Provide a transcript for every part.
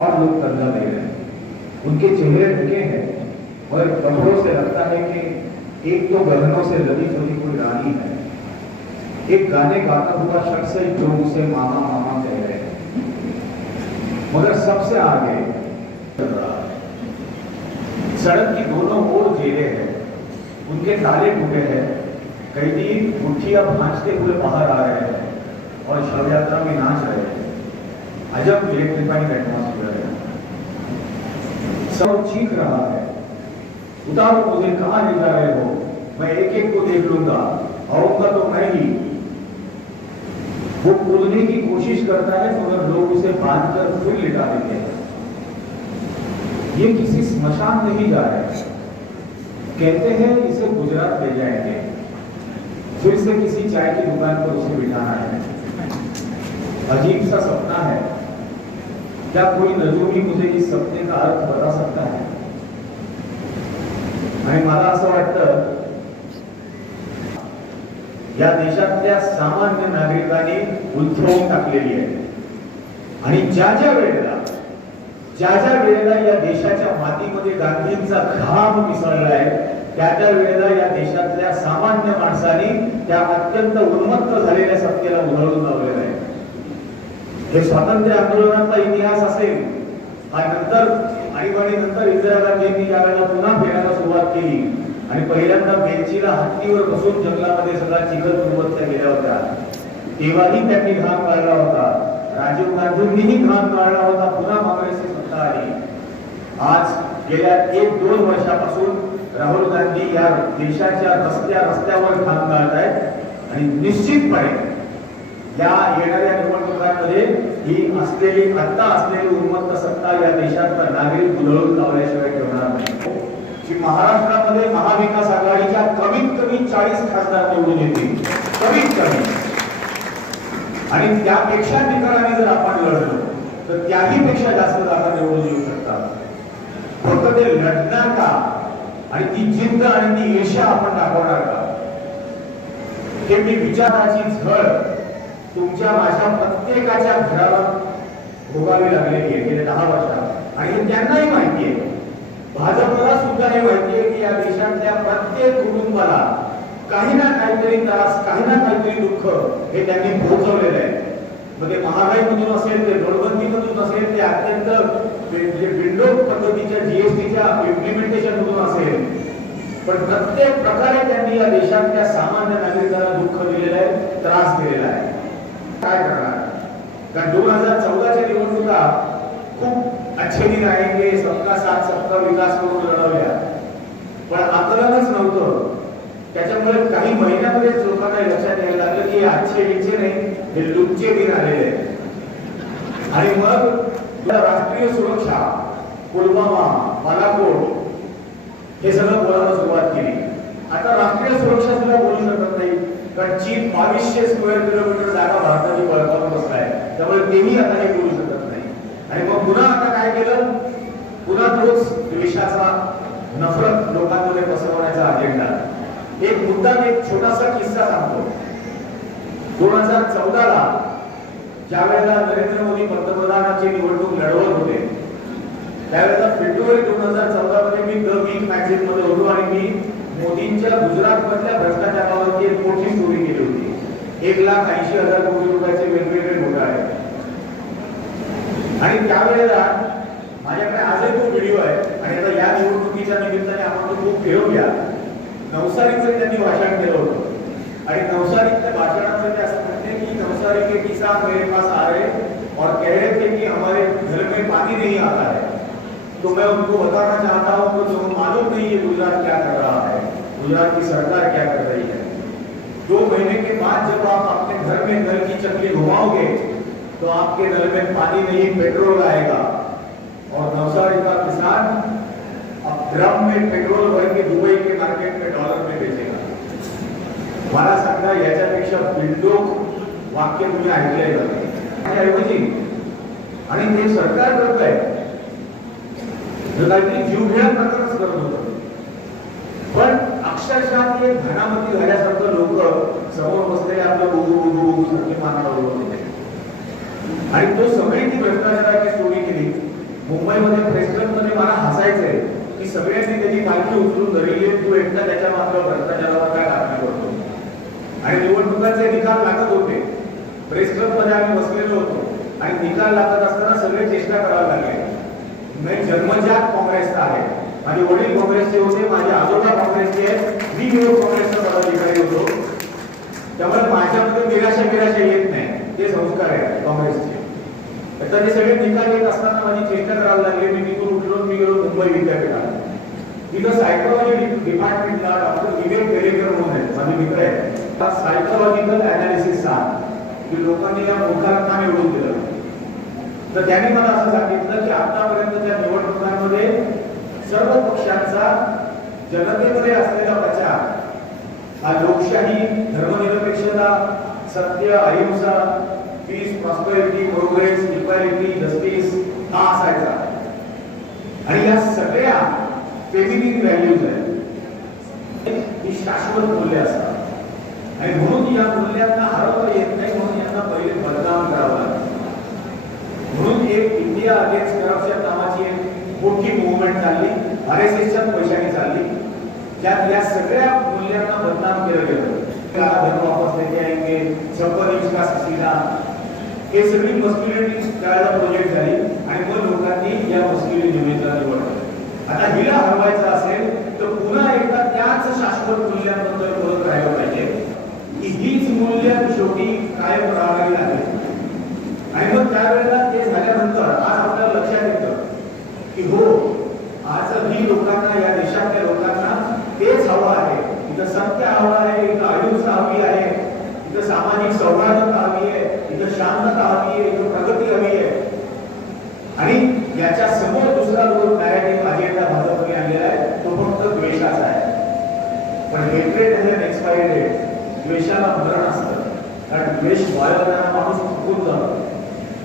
और लोग कर्जा दे रहे हैं। उनके चेहरे ढके हैं और कपड़ों से लगता है कि एक तो गहनों से ललित हुई कोई रानी है। एक गाने गाता हुआ शख्स है जो उसे मामा मामा कह रहे हैं। मगर सबसे आगे सड़क की दोनों ओर जेलें हैं। उनके ताले टूटे हैं। कैदी मुठ्ठियाँ भांजते हुए बाहर आ रहे हैं और शव यात्रा में नाच रहे हैं। अजब इलेक्ट्रीफाइंग एटमॉस्फेयर है सब चीख रहा है। उतारो, मुझे कहा ले जा रहे हो मैं एक एक को देख लूँगा। आऊँगा तो मैं ही। वो कूदने की कोशिश करता है, मगर तो लोग उसे बांधकर फिर लिटा देते हैं। ये किसी स्मशान नहीं जा रहा है। कहते हैं, इसे गुजरात ले जाएँगे। फिर से किसी चाय की दुकान पर उसे बिठाना है। अजीब सा सपना है। क्या कोई नजूमी मुझे इस सपने का अर्थ बता सकता है आणि मला असं वाटतं या देशातल्या सामान्य नागरिकांनी उलथवून टाकलेली आहे. आणि ज्या ज्या वेळेला ज्या ज्या वेळेला या देशाच्या मातीमध्ये गांधींचा घाम मिसळलाय त्या त्या वेळेला या देशातल्या सामान्य माणसांनी त्या अत्यंत उन्मत्त झालेल्या सत्तेला उधळून लावलेलं आहे. हे स्वातंत्र्य आंदोलनाचा इतिहास असेल हा नंतर आणीबाणी नंतर इंदिरा गांधींनी ज्या वेळेला पुन्हा फिरायला सुरुवात केली. आणि पहिल्यांदा बेंचीला हत्तीवर बसून जंगलामध्ये सगळा चिखल तुंबत गेल्या होत्या. तेव्हाही त्यांनी घाम काढला होता. राजीव गांधींनीही घाम काढला होता. पुन्हा काँग्रेसची सत्ता आली. आज गेल्या एक दोन वर्षापासून राहुल गांधी या देशाच्या रस्त्या रस्त्यावर घाम काढत आहेत आणि निश्चितपणे या येणाऱ्या सरकारमध्ये ही असलेली आत्ता असलेली उन्मत्त सत्ता या देशात नागरिक उधळून लावल्याशिवाय ठेवणार नाही. की महाराष्ट्रामध्ये महाविकास आघाडीच्या कमीत कमी चाळीस खासदार निवडून येतील. कमीत कमी. आणि त्यापेक्षा निकराने जर आपण लढलो तर त्याही पेक्षा जास्त जागा निवडून येऊ शकतात. फक्त ते लढणार का? आणि ती जिद्द आणि ती ईर्ष्या आपण दाखवणार का? हे मी विचाराची झळ तुमच्या माझ्या प्रत्येकाच्या घराला भोगावी लागलेली आहे गेल्या दहा वर्षात. आणि त्यांनाही माहिती आहे. भाजपला सुद्धा हे माहिती आहे की या देशातल्या प्रत्येक कुटुंबाला काही ना काहीतरी त्रास काही ना काहीतरी दुःख हे त्यांनी पोहोचवलेलं आहे. मग ते महागाईमधून असेल ते नोटबंदीमधून असेल ते अत्यंत म्हणजे विंडो पद्धतीच्या जीएसटीच्या इम्प्लिमेंटेशन मधून असेल. पण प्रत्येक प्रकारे त्यांनी या देशातल्या सामान्य नागरिकांना दुःख दिलेलं आहे त्रास दिलेला आहे. काय करणार? कारण दोन हजार चौदाच्या निवडणुका खूप अच्छे दिन आएंगे सबका साथ सबका विकास करून लढवल्या. पण आकलनच नव्हतं. त्याच्यामुळे काही महिन्यामध्येच लोकांना लक्षात यायला लागलं की आजचे विचे नाही हे लुकचे दिन आलेले आहेत. आणि मग राष्ट्रीय सुरक्षा पुलवामा बालाकोट हे सगळं बोलायला सुरुवात केली. आता राष्ट्रीय सुरक्षा सुद्धा बोलू शकत नाही. कच्ची बावीसशे स्क्वेअर किलोमीटर जागा भारताची बळकावून बसलाय त्यामुळे तेही आता हे बोलू शकत नाही. आणि मग पुन्हा आता काय केलं? पुन्हा तोच द्वेषाचा नफरत लोकांमध्ये पसरवण्याचा अजेंडा एक मुद्दा मी एक छोटासा किस्सा सांगतो. दोन हजार चौदाला ज्या वेळेला नरेंद्र मोदी पंतप्रधानाची निवडणूक लढवत होते त्यावेळेला फेब्रुवारी दोन हजार चौदा मध्ये मी द वीक मॅगझिनमध्ये होतो आणि मी मोदींच्या गुजरात मधल्या भ्रष्टाचारावरती एक मोठी स्टोरी केली होती. एक लाख ऐंशी हजार कोटी रुपयाचे वेगवेगळे घोटाळे आणि त्यावेळेला माझ्याकडे आजही तो व्हिडिओ आहे आणि आता या निवडणुकीच्या निमित्ताने आपण तो खूप फिरवूया नवसारीचं त्यांनी भाषण केलं होतं. आणि नवसारीच्या भाषणाचं ते असं म्हणते की नवसारी के किसान मेरे पास आ रहे और कह रहे थे कि हमारे घर में पानी नहीं आता है. तो मैं उनको बताना चाहता हूँ कि जो मालूम नहीं है गुजरात क्या कर रहा है, गुजरात की सरकार क्या कर रही है। दो महीने के बाद जब आप अपने घर में नल की चकली घुमाओगे तो आपके नल में पानी नहीं, पेट्रोल आएगा। और नवसारी का किसान अब ड्रम में पेट्रोल भर के दुबई के मार्केट में डॉलर में बेचेगा। मला सांगा याच्यापेक्षा बिंडोक वाक्य तुम्ही ऐकलंय का त्याऐवजी आणि ते सरकार करत आहे जगातील काहीतरी प्रकारच करत होतं. पण अक्षरशः ते घनामती झाल्यासारखं लोक समोर बसलेले आपलं बघू बघू बघू सारखे मानावर होते. आणि तो सगळी ती भ्रष्टाचाराची स्टोरी केली. मुंबईमध्ये प्रेस क्लबमध्ये मला हसायचंय की सगळ्यांनी त्याची पालखी उचलून धरली तू एकटा त्याच्या मात्र भ्रष्टाचारावर काय कारवाई करतो. आणि निवडणुकांचे निकाल लागत होते. प्रेस क्लबमध्ये आम्ही बसलेलो होतो. आणि निकाल लागत असताना सगळे चेष्टा करावी लागले. मी जन्मजात काँग्रेसचा आहे. माझे वडील काँग्रेसचे होते माझे आजोबा काँग्रेसचे आहेत. मी विरोध काँग्रेसचा पदाधिकारी होतो. त्यामुळे माझ्यामध्ये निराशा निराशा येत नाही. ते संस्कार आहेत काँग्रेसचे. तर ते सगळे निकाल येत असताना माझी चेष्टा करायला लागली. मी निघून उठलो मी गेलो मुंबई विद्यापीठात. तिथं सायकोलॉजी डिपार्टमेंटला डॉक्टर विवेक बेलेकर म्हणून आहेत. माझे मित्र आहेत. सायकोलॉजिकल अनालिसिसचा की लोकांनी या मूर्खाला का निवडून दिलं तर त्यांनी मला असं सांगितलं की आतापर्यंतच्या निवडणुकांमध्ये सर्व पक्षांचा जनतेमध्ये असलेला प्रचार हा लोकशाही धर्मनिरपेक्षता सत्य अहिंसा peace prosperity progress equality justice हा असायचा. आणि या सगळ्या फेमिनिन व्हॅल्यूज आहेत ही शाश्वत मूल्य असतात. आणि म्हणून या मूल्यांना हरवता येत नाही म्हणून यांना पहिले बदनाम करावं लागतं. एक इंडिया अगेन्स्ट करप्शन नावाची एक मोठी मुवमेंट चालली. आर एस एसच्या पैशाने चालली. त्यात या सगळ्या मूल्यांना बदनाम केलं गेलं. काला धर्म वापस लेके आएंगे छप्पन इंच का हे सगळी मस्क्युलिटी त्यावेळेला प्रोजेक्ट झाली. आणि मग लोकांनी या मस्क्युलिटी निवेदना निवडलं. आता हिला हरवायचं असेल तर पुन्हा एकदा त्याच शाश्वत मूल्यांबद्दल बोलत राहिलं पाहिजे. की हीच मूल्य शेवटी कायम राहावी लागेल आणि त्यावेळेला ते झाल्यानंतर आज आपल्याला लक्षात येतं की हो आजही लोकांना या देशातल्या लोकांना तेच हवं आहे. इथं सत्य हवं आहे इथं अहिंसा हवी आहे इथं सामाजिक सौहार्दता हवी आहे इथं शांतता हवी आहे इथं प्रगती हवी आहे. आणि याच्या समोर दुसरा जो नॅरेटिव्ह अजेंडा भाजपने आणलेला आहे तो फक्त द्वेषाचा आहे. पण hatred has an expiry date द्वेषाला मरण असतं. कारण द्वेष वाढवताना माणूस थकून जातो.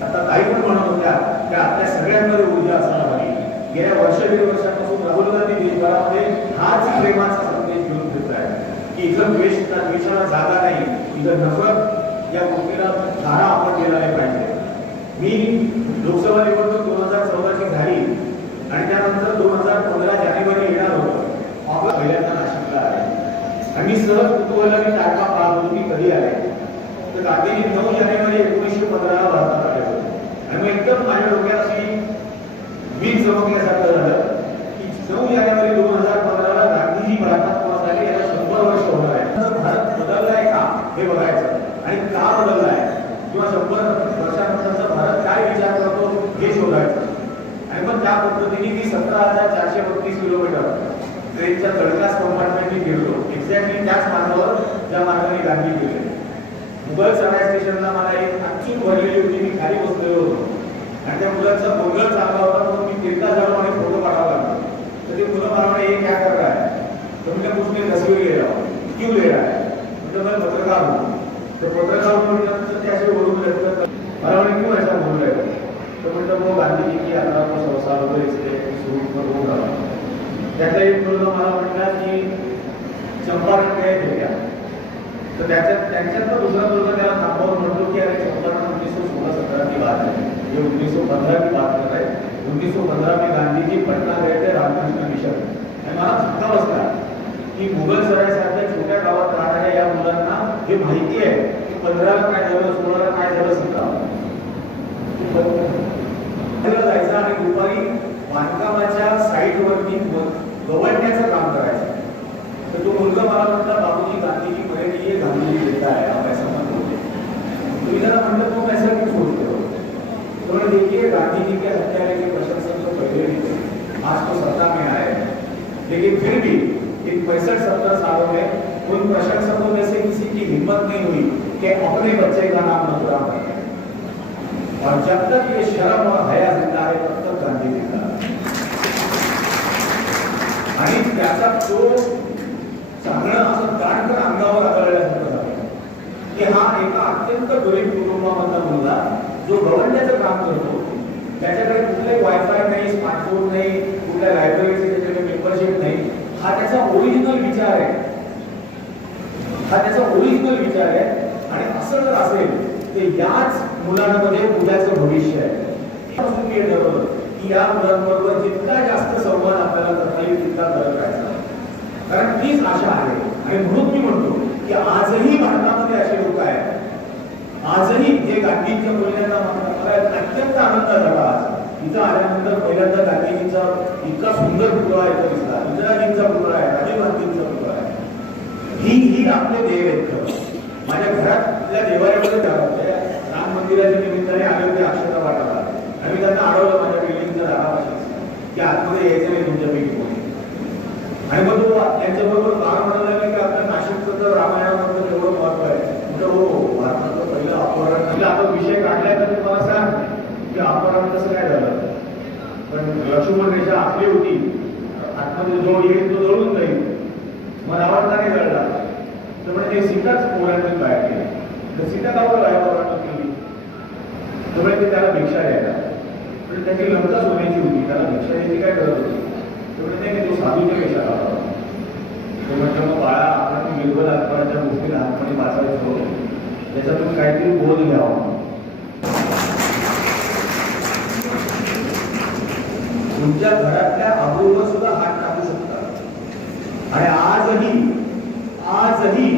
आता काही पण म्हणत होत्या की आपल्या सगळ्यांमध्ये ऊर्जा असायला हवी. गेल्या वर्ष दीड वर्षापासून राहुल गांधी देशभरामध्ये हाच प्रेमाचा संदेश घेऊन फिरत आहे की इथं द्वेष द्वेषाला जागा नाही. इथं नफरत या गोष्टीला धारा आपण केला नाही पाहिजे. मी लोकसभा निवडणूक दोन हजार चौदाची झाली आणि त्यानंतर दोन हजार पंधरा जानेवारी येणार होतं. ऑगस्ट पहिल्यांदा नाशिकला आहे. आणि सहज कुतूहलाने तारखा पाहत होतो की कधी आहे? तर गांधीजी नऊ जानेवारी एकोणीसशे पंधराला भारतात आले. आणि मग एकदम माझ्या डोक्यात अशी वीज चमकल्यासारखं झालं की नऊ जानेवारी दोन हजार पंधराला गांधीजी भारतात परत आले याला शंभर वर्ष होणार आहे. तर भारत बदललाय का? हे बघायचं. आणि का बदललाय? किंवा शंभर वर्षानंतरचा भारत काय विचार करतो हे शोधायचं. आणि मग त्या पद्धतीने मी सतरा हजार चारशे बत्तीस किलोमीटर ट्रेनच्या तळकास कंपार्टमेंटने गेलो एक्झॅक्टली त्याच मार्गावर ज्या मार्गाने गांधी गेले. मुघल सराय स्टेशनला मला एक अचूक भरलेली होती मी खाली बसलेलो होतो. आणि त्या मुलांचा गोंधळ चांगला होता म्हणून मी तिरका झालो आणि फोटो काढावा लागला तर ते मुलं मला म्हणे, हे काय कर रहा है तो मैंने उसने तस्वीर ले रहा हूँ क्यों ले रहा है मतलब मैं पत्रकार हूँ तो पत्रकार हूँ म्हटल्यानंतर ते असे बोलून मला म्हणे क्यों ऐसा बोल रहे हो तो म्हटलं वो गांधी जी की यात्रा को सौ साल हो गए इसलिए शुरू करून रहा त्यातला एक मुलगा मला म्हटला की चंपारण काय थे तर त्याच्यात त्यांच्यातला दुसरा मुलगा त्याला थांबवून म्हणतो की अरे चौदा उन्नीस सौ सोलह सत्रह की बात है ये उन्नीस सौ पंद्रह की बात कर रहे हैं उन्नीस सौ पंद्रह में गांधी जी पटना गए थे रामकृष्ण मिशन. आणि मला धक्का बसला की मुघल सराय सारख्या छोट्या गावात राहणाऱ्या या मुलांना हे माहिती आहे की पंधराला काय झालं सोळाला काय झालं सतरा जायचं आणि दुपारी बांधकामाच्या साईटवरती गवळण्याचं काम करायचं. तो मुलगा मला म्हटला बाबूजी गांधी जी बड़े नहीं है गांधी जी देता है, आप ऐसा मत बोलिए। तो इधर मतलब तुम ऐसा क्यों सोचते हो? तो मैंने देखिए, गांधी जी के हत्यारे के प्रशंसक तो पहले भी थे, आज तो सत्ता में आए हैं। लेकिन फिर भी इन पैंसठ, सत्तर सालों में उन प्रशंसकों में से किसी की हिम्मत नहीं हुई कि अपने बच्चे का नाम नथुराम रखें और जब तक ये शर्म और हया ज़िंदा है, तब तक गांधी ज़िंदा है त्याचा तो चांगलं असं दाटकर अंगावर आदळल्यासारखं झालं की हा एका अत्यंत गरीब कुटुंबामधला मुलगा जो गवंड्याचं काम करतो त्याच्याकडे कुठलाही वायफाय नाही स्मार्टफोन नाही कुठल्या लायब्ररीचे त्याच्याकडे मेंबरशिप नाही हा त्याचा ओरिजिनल विचार आहे. हा त्याचा ओरिजिनल विचार आहे. आणि असं जर असेल तर याच मुलांमध्ये उद्याचं भविष्य आहे. ठरवलं की या मुलांबरोबर जितका जास्त संवाद आपल्याला करता येईल तितका करत राहायचा. कारण तीच आशा आहे. आणि म्हणून मी म्हणतो की आजही भारतामध्ये असे लोक आहेत. आजही जे गांधींच्या बोलण्याचा मला अत्यंत आनंद झाला आज. इथं आल्यानंतर पहिल्यांदा गांधीजींचा इतका सुंदर पुतळा येतो दिसला. इंदिराजींचा पुतळा आहे राजीव गांधींचा पुतळा आहे. ही ही आपले देव आहेत खरं. माझ्या घरातल्या देवाऱ्यामध्ये त्या राम मंदिराच्या निमित्ताने आयोग्य अक्षता वाटायला आणि मी त्यांना अडवलं माझ्या बिल्डिंगच्या दारापाशी की आतमध्ये यायचं नाही तुमच्यापैकी कोणी आणि मग तो त्यांच्याबरोबर फार म्हणाला की आपल्या नाशिकचं तर रामायणामधलं तेवढं महत्त्व आहे म्हटलं हो भारताचं पहिलं अपहरण म्हणजे आता विषय काढलाय तर तुम्हाला सांग की अपहरण कसं काय झालं पण लक्ष्मण रेषा आपली होती आतमध्ये जो येईल तो जळून जाईल. मग आवडता नाही जळला. तर म्हणजे ते सीताच पोरांनी बाहेर केली. तर सीता का बाहेर पोरांनी केली त्यामुळे ते त्याला भिक्षा द्यायला. पण त्याची लंका सोन्याची होती. त्याला भिक्षा द्यायची काय गरज होती? म्हणजे त्यामुळे नाही तो साधूच्या वेशात लावला होता. तो म्हटलं मग बाळा आपण बिलकुल आत्महत्या गोष्टी लहानपणी वाचायचो त्याच्यातून काहीतरी बोध घ्यावा. तुमच्या घरातल्या अबोवर सुद्धा हात टाकू शकता आणि आजही आजही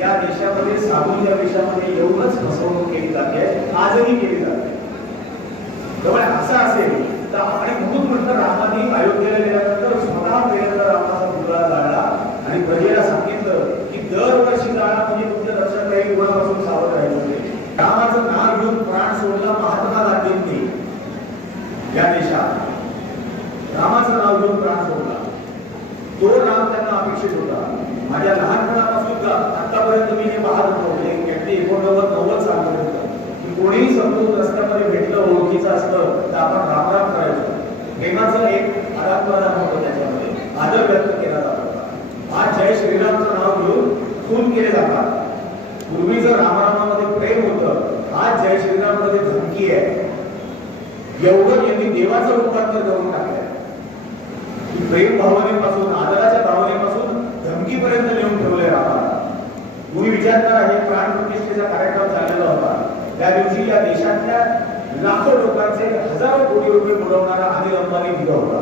या देशामध्ये साधूच्या देशामध्ये एवढंच फसवणूक केली जाते आजही केली जाते. त्यामुळे असं असेल तर आणि म्हणून म्हटलं रामाने अयोध्येला गेल्यानंतर स्वतः प्रियंका रामाचा पुतळा जाळला. आणि प्रजेला सांगितलं की दरवर्षी जाळा म्हणजे तुमच्या लक्षात काही कोणापासून सावध राहायचं रामाचं नाव घेऊन प्राण सोडला महात्मा गांधींनी. या देशात रामाचं नाव घेऊन प्राण सोडला तो राम त्यांना अपेक्षित होता. माझ्या लहानपणापासून का आतापर्यंत मी हे पाहत होतो. म्हणजे अगदी एकोणनव्वद नव्वद सालपर्यंत की कोणीही समजून रस्त्यामध्ये भेटलं ओळखीचं असलं तर आपण रामराम करायचो. प्रेमाचं एक आदानप्रदान होतं त्याच्यामध्ये. आदर व्यक्त केला जात. होता आज जय श्रीरामचं नाव घेऊन खून केले जातात. पूर्वीचं रामरामामध्ये प्रेम होतं. आज जय श्रीराममध्ये धमकी आहे. एवढं यांनी देवाचं रूपांतर करून टाकलंय. प्रेम भावनेपासून आदराच्या भावनेपासून धमकीपर्यंत नेऊन ठेवले राहतात तुम्ही विचार करा हे प्राण प्रतिष्ठेचा कार्यक्रम झालेला होता. त्या दिवशी या देशातल्या लाखो लोकांचे हजारो कोटी रुपये बुडवणारा अनिल अंबानी तिथं होता.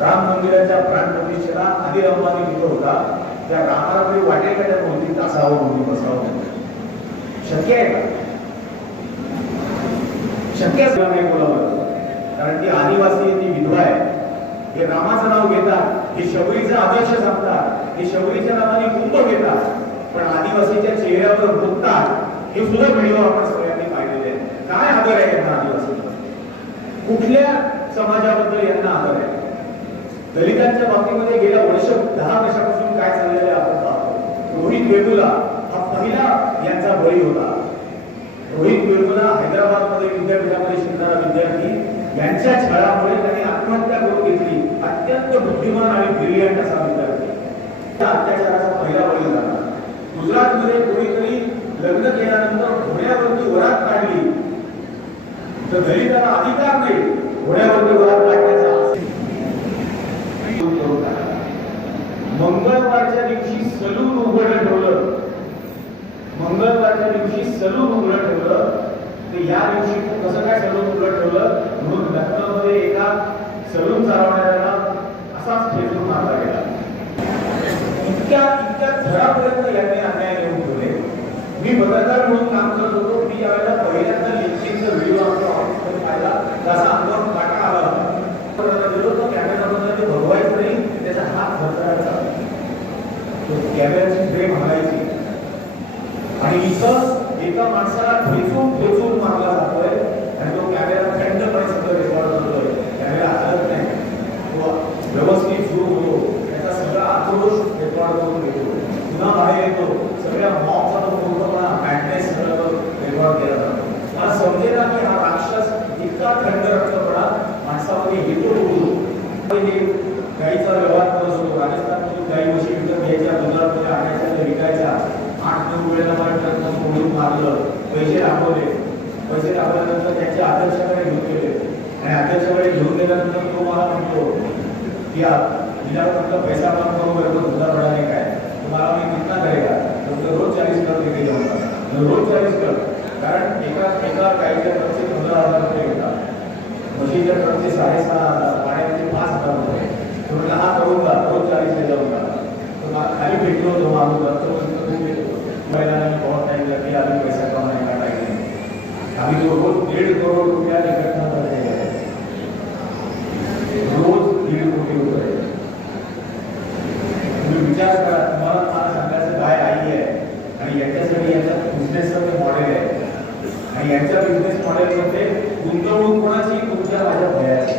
राम मंदिराच्या प्राण प्रतिष्ठेला अनिल अंबानी तिथं होता. त्या रामाला तरी वाटेल का त्या मूर्तीत असावं म्हणून बसावं शक्य आहे का? शक्य नाही बोलावं कारण ती आदिवासी ती विधवा आहे. हे रामाचं नाव घेतात हे शबरीचा आदर्श सांगतात हे शबरीच्या नावाने कुंभ घेतात पण आदिवासीच्या चेहऱ्यावर बघतात हे सुद्धा व्हिडिओ आपण सगळ्यांनी पाहिलेले आहेत. काय आदर आहे यांना आदिवासींचा कुठल्या समाजाबद्दल यांना आदर आहे? दलितांच्या बाबतीमध्ये गेल्या वर्ष दहा वर्षापासून काय चाललेलं आहे आपण पाहतो. रोहित वेमुला हा पहिला यांचा बळी होता. रोहित वेमुला हैदराबादमध्ये विद्यापीठामध्ये शिकणारा विद्यार्थी यांच्या छळामुळे त्यांनी आत्महत्या करून घेतली. अत्यंत बुद्धिमान आणि ब्रिलियंट असा विद्यार्थी त्या अत्याचाराचा पहिला बळी झाला. गुजरातमध्ये कोणीतरी लग्न केल्यानंतर घोड्यावरती वरात काढली. तर दलिताला अधिकार नाही. घोड्यावरती वरात काढण्याचा मंगळवारच्या दिवशी सलून उघडं ठेवलं. मंगळवारच्या दिवशी सलून उघडं ठेवलं. तर या दिवशी कसं काय सलून उघडं ठेवलं म्हणून लखनौमध्ये एका सलून चालवणाऱ्याला असाच ठेचून मारला गेला इतक्या इतक्या थरापर्यंत यांनी अन्याय नेऊन ठेवले मी पत्रकार म्हणून काम करत होतो. मी यावेळेला की आप जिला मतलब पैसा कम करो मेरे को धंधा बढ़ाने का है। तुम्हाला मी कितना करेगा? तो बोलतो, रोज चालीस कर लेके जाऊँगा। रोज चालीस कर कारण एका एका गाईच्या खर्च पंधरा हज़ार रुपये घेतात म्हशीच्या ट्रकचे साडेसहा हज़ार पाण्याचे पाच हज़ार रुपये तो म्हटलं हा। करून का रोज हज़ार जाऊन का तो मा- खाली भेटलो होतो माणूस तो "तू भेटलो." महिलांनी बहुत टाइम लगे आम्ही पैसा कमाने का टाइम आम्ही तो रोज दीड करोड विचार करा तुम्हाला मला सांगायचं काय आई आहे आणि याच्यासाठी याचा बिझनेसचं मॉडेल आहे. आणि याच्या बिझनेस मॉडेलमध्ये गुंतवणूक कोणाची? तुमच्या माझ्या भयाची.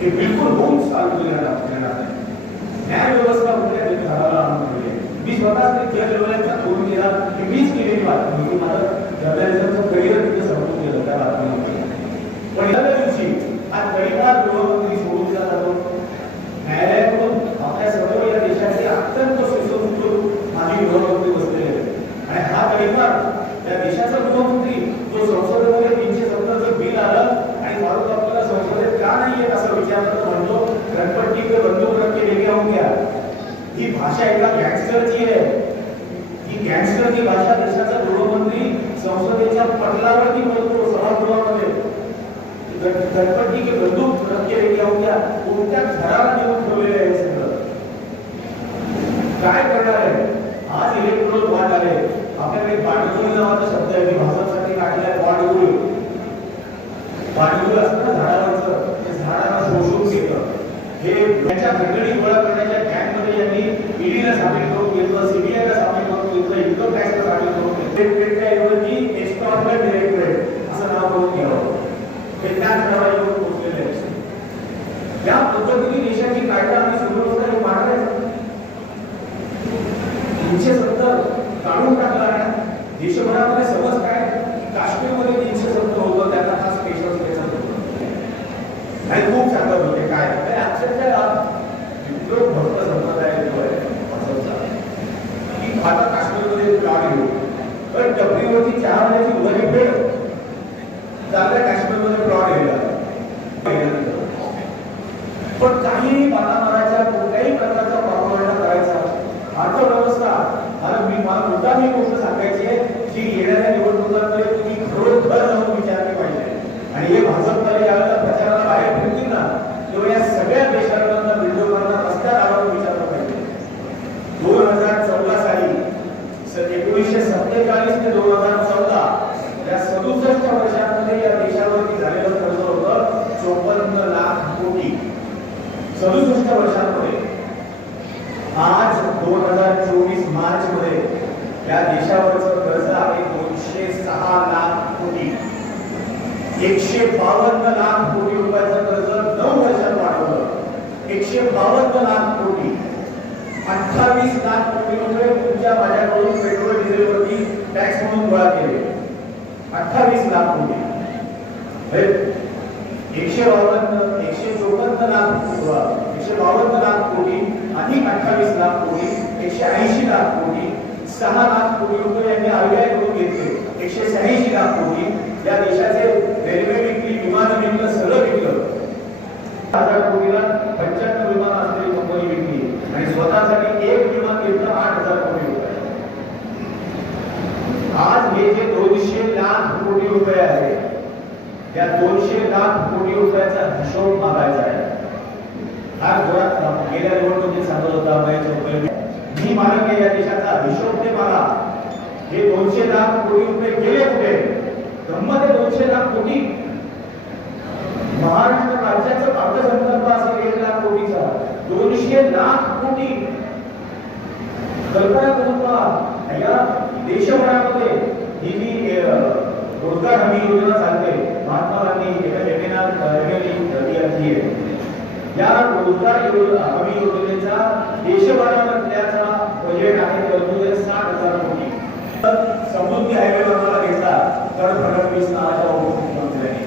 हे बिलकुल होऊन चालू आपल्याला न्याय व्यवस्था कुठल्या तरी घराला आणून ठेवली मी स्वतः ते जर्नलिझमचा फोन केला की मीच केलेली बातमी. की माझं जर्नलिझमचं करिअर तिथे संपून गेलं त्या बातमीमध्ये पण एखाद्या दिवशी हा तरीका गृहमंत्री सोडून दिला जातो न्यायालयाकडून आपल्या सर्व या देशाचे अत्यंत सुसंस्कृत माजी गृहमंत्री बसलेले आहेत. आणि हा तरीका त्या देशाचा गृहमंत्री जो संसदेमध्ये तीनशे सत्तरचं बिल आलं आणि मारून आपल्याला संसदेत का नाही येत असं विचारलं तर म्हणतो गणपती के बंदूक रखे लेके आऊं क्या ही भाषा एका गँगस्टरची आहे ही गँगस्टरची भाषा देशाचा गृहमंत्री संसदेच्या पटलावरती बोलतो सभागृहामध्ये गणपती के बंदूक रखे लेके आऊं कोणत्या घराला नेऊन ठेवलेले आहे सगळं. काय करणार आहे? आज इलेक्ट्रॉनिक वाद आले. आपल्याकडे बाणगुळ नावाचा शब्द आहे. मी भाषांसाठी काढलाय बाणगुळ बाणगुळ असतं ना झाडावरचं. ते झाडाला शोषून घेतं. हे त्याच्या घटनी गोळा करण्याच्या गँगमध्ये यांनी ईडीला सामील करून घेतलं सीबीआयला सामील करून घेतलं इन्कम टॅक्सला सामील करून घेतलं. Directorate ऐवजी असं नाव करून घ्यावं हे त्याच नावाला पोहोचलेले या पद्धतीने देशाची कायदा आणि सुव्यवस्था हे तीनशे सत्तर काढून टाकला आहे. देशभरामध्ये समज काय? काश्मीरमध्ये तीनशे सत्तर होतं त्यांना हा स्पेशल होतं. नाही खूप सांगत होते. काय? काय अक्षरशः विद्रोह भक्त संप्रदाय जो आहे असंचा की आता काश्मीरमध्ये प्लॉट घेऊ पण टपरीवरती चहा वाल्याची उधारी फेड चालल्या काश्मीरमध्ये प्लॉट घ्यायला पण काही मारामाराच्या कोणत्याही प्रकारचा propaganda करायचा अर्थव्यवस्था मला मी मला मुद्दा मी गोष्ट सांगायची आहे की येणाऱ्या निवडणुकांमध्ये तुम्ही खरोखर जाऊन विचारले पाहिजे आणि हे भाजपकडे यावेळेला प्रचाराला बाहेर फिरतील ना तेव्हा या सगळ्या देशांना बिल्डोकांना रस्त्यात आल्यावर विचारलं पाहिजे दोन हजार चौदा साली स- एकोणीसशे सत्तेचाळीस ते दोन हजार चौदा या सदुसष्ट वर्षांमध्ये या देशावरती झालेलं खर्च होतं चोपन्न लाख कोटी सदुसष्ट वर्षांमध्ये आज दोन हजार चोवीस मार्च मध्ये या देशावरचं कर्ज आहे दोनशे सहा लाख कोटी एकशे बावन्न लाख कोटी रुपयाचं कर्ज नऊ वर्षात वाढवलं. एकशे बावन्न लाख कोटी. अठ्ठावीस लाख कोटी रुपये तुमच्या माझ्याकडून पेट्रोल डिझेलवरती टॅक्स म्हणून गोळा केले. अठ्ठावीस लाख कोटी. एकशे बावन्न एकशे चौपन्न लाख एकशे बावन्न लाख कोटी अधिक अठ्ठावीस लाख कोटी एकशे ऐंशी लाख कोटी सहा लाख कोटी रुपये यांनी आरबीआय करून घेतले. एकशे शहाऐंशी लाख कोटी. या देशाचे रेल्वे विकली विमान विकलं सगळं विकलं. हजार कोटीला पंच्याण्णव विमान असलेली कंपनी विकली. आणि स्वतःसाठी एक विमान घेतलं आठ हजार कोटी रुपये. आज हे जे दोनशे लाख कोटी रुपये आहे या दोनशे लाख कोटी रुपयाचा हिशोब मागायचा आहे. हा जोरात गेल्या निवडणुकीत म्हणजे सांगत होता मी मालक आहे या देशाचा. हिशोब ते मला हे दोनशे लाख कोटी रुपये गेले कुठे? गंमत आहे दोनशे लाख कोटी. महाराष्ट्र राज्याचं अर्थसंकल्प असेल एक लाख कोटीचा. दोनशे लाख कोटी. कल्पना करून पहा. या देशभरामध्ये ही जी रोजगार हमी योजना चालते. महात्मा गांधी एका लेखनात आहे या रोजगार हमी योजनेचा देशभरामधल्याचा बजेट आहे तरतूद आहे साठ हजार कोटी. समृद्धी हायवे बनवायला घेतला तर फडणवीस नावाच्या उपमुख्यमंत्र्यांनी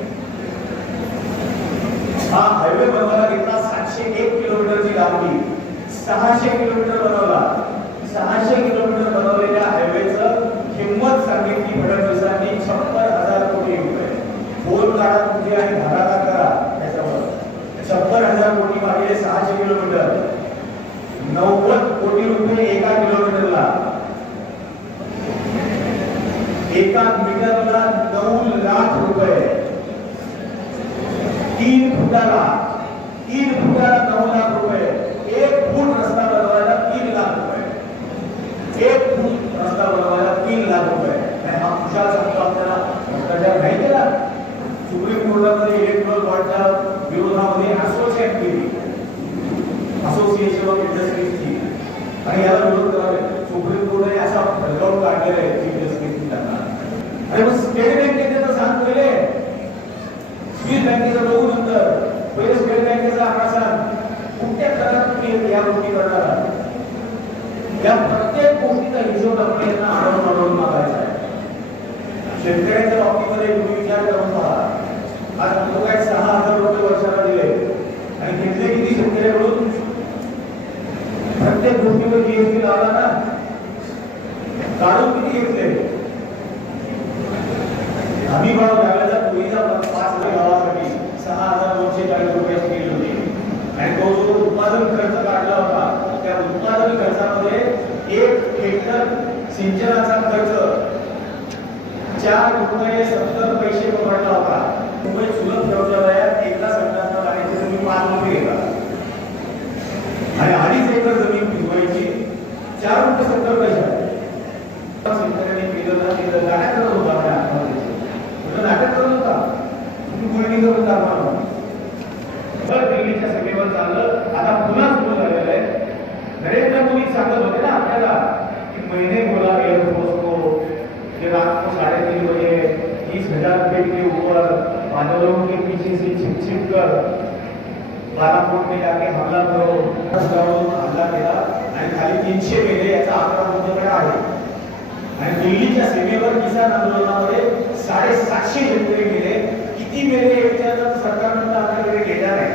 हा हायवे बनवायला घेतला सातशे एक किलोमीटरची लांबी. सहाशे किलोमीटर बनवला. सहाशे किलोमीटर बनवलेल्या हायवेचं किंमत सांगितली फडणवीसांनी छप्पन हजार कोटी रुपये. फोन काढा तुमचे आणि धडाका करा त्याच्यावर. छप्पन हजार कोटी मागे सहाशे किलोमीटर नव्वद कोटी रुपये एका किलोमीटरला एका मीटरला लाख रुपये वर्षाला तीन फुटाला नऊ लाख रुपये एक फूट रस्ता बनवायला तीन लाख रुपये एक फूट रस्ता बनवायला तीन लाख रुपये आणि हा खुशाल सांगतो आपल्याला भ्रष्टाचार नाही केला सुप्रीम कोर्टामध्ये इलेक्ट्रॉल बॉन्डच्या विरोधामध्ये असोसिएट केली. असोसिएशन ऑफ़ इंडस्ट्रीजची आणि याला विरोध करावे. सुप्रीम कोर्टाने असा फडकावून काढलेला आहे. भाव त्यावेळेला पूर्वीचा पाच गावासाठी सहा हजार दोनशे चाळीस रुपयाची केली होती. आणि तो जो उत्पादन खर्च काढला होता त्या उत्पादन खर्चामध्ये एक हेक्टर सिंचनाचा खर्च चार रुपये सत्तर पैसे पकडला होता. मुंबई सुलभ शौचालयात एकदा संघाचा पाण्याची जमीन पाच रुपये घेतात आणि अडीच एकर जमीन भिजवायची चार रुपये सत्तर पैसे. शेतकऱ्यांनी केलं ना केलं नाटक करत होता आपल्या आत्महत्येचे म्हटलं नाटक करत होता. तुम्ही गुळणी करून तर दिल्लीच्या चाललं. आता पुन्हा सुरू झालेलं आहे. नरेंद्र मोदी सांगत होते ना आपल्याला की बोला एयरफोर्स को कि रात को साढ़े बजे तीस हजार फीट के ऊपर बादलों के पीछे से छिप छिप कर. बालाकोट में जाके हमला करो. हमला केला. आणि खाली तीनशे मेले याचा आकडा तुमच्याकडे आहे. आणि दिल्लीच्या सीमेवर किसान आंदोलनामध्ये साडेसातशे शेतकरी गेले. किती मेले हे सरकार आपल्याकडे घेणार नाही.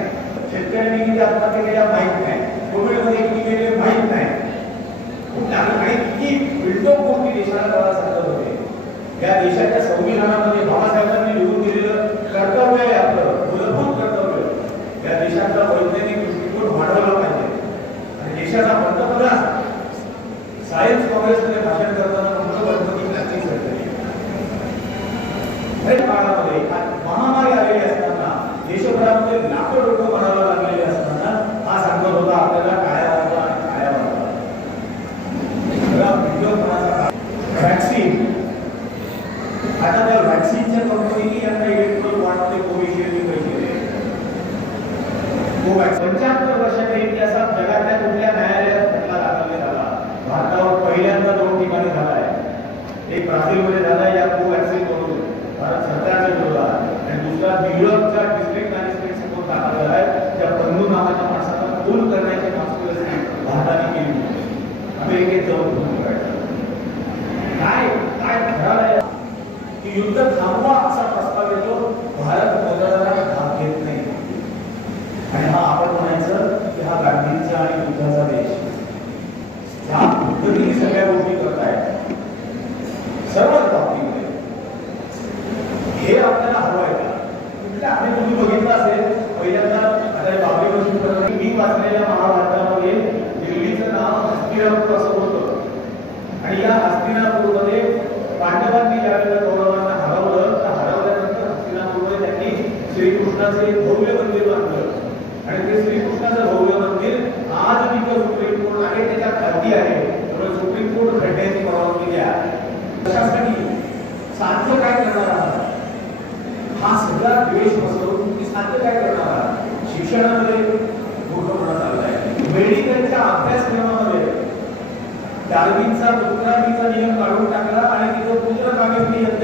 शेतकऱ्यांनी किती आत्महत्या केल्या माहीत नाही. कोविडमध्ये किती गेले माहीत नाही. आणि किती बिल्डोक गोष्टी देशाला कळा सांगत होते? या देशाच्या संविधानामध्ये बाबासाहेबांनी लिहून दिलेलं कर्तव्य आहे आपलं. मूलभूत कर्तव्य. या देशाचा वैज्ञानिक दृष्टिकोन वाढवला पाहिजे. आणि देशाचा पंतप्रधान सायन्स काँग्रेसमध्ये भाषण करताना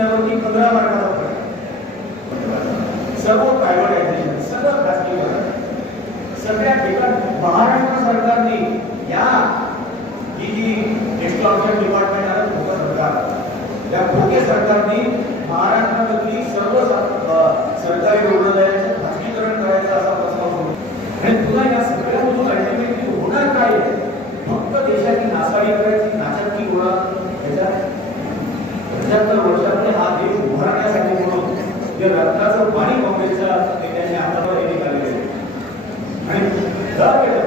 त्याच्यावरती पंधरा मार्काचा फरक सर्व प्रायव्हेटायझेशन सर्व खासगीकरण सगळ्या ठिकाणी महाराष्ट्र सरकारने या ही जी एक्सप्लॉरेशन डिपार्टमेंट आहे खोके सरकार. या खोके सरकारने महाराष्ट्रामधली सर्व सरकारी रुग्णालयाचं खासगीकरण करायचं असा प्रस्ताव सोडला. आणि तुला या सगळ्यामधून अल्टिमेटली होणार काय फक्त देशाची नासाडी करायची नाचक्की होणार पंच्याहत्तर वर्षामध्ये हा देश उभारण्यासाठी म्हणून जे रक्ताचं पाणी काँग्रेसच्या नेत्यांनी हातावर हे निघालेले आहे. आणि दरवेळेस